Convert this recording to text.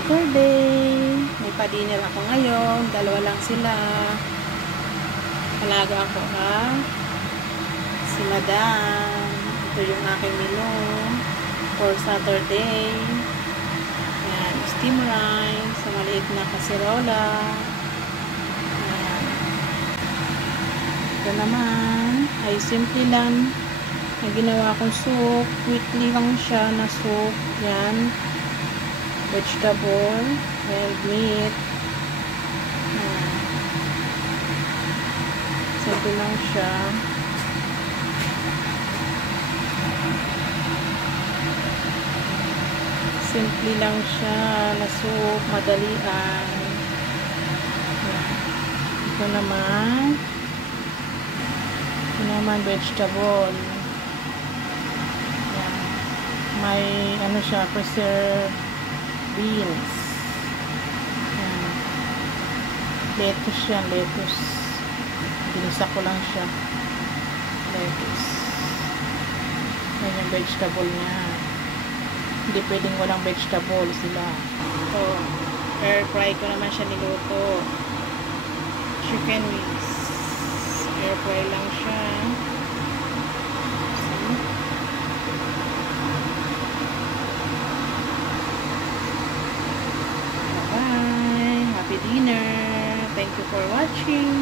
Saturday. May pa-dinner ako ngayon. Dalawa lang sila. Alaga ako si Madam. Ito yung aking menu for Saturday. Ayan, steam rice sa maliit na kaserola. Ayan. Ito naman ay simple lang na ginawa kong soup. Quickly lang siya na soup. Yan. Vegetable and meat. Ayan. Simple lang siya. Simple lang siya na soup. Madalian. Ito naman vegetable. Yan. May ano siya, preserved beans. Yan. Lettuce yan, lettuce. Binisa ko lang siya. Lettuce. Yan yung vegetable niya. Hindi pwedeng walang vegetable sila. Ito, air fry ko naman siya niluto. Chicken wings. Air fry lang siya. Bye. Happy dinner. Thank you for watching.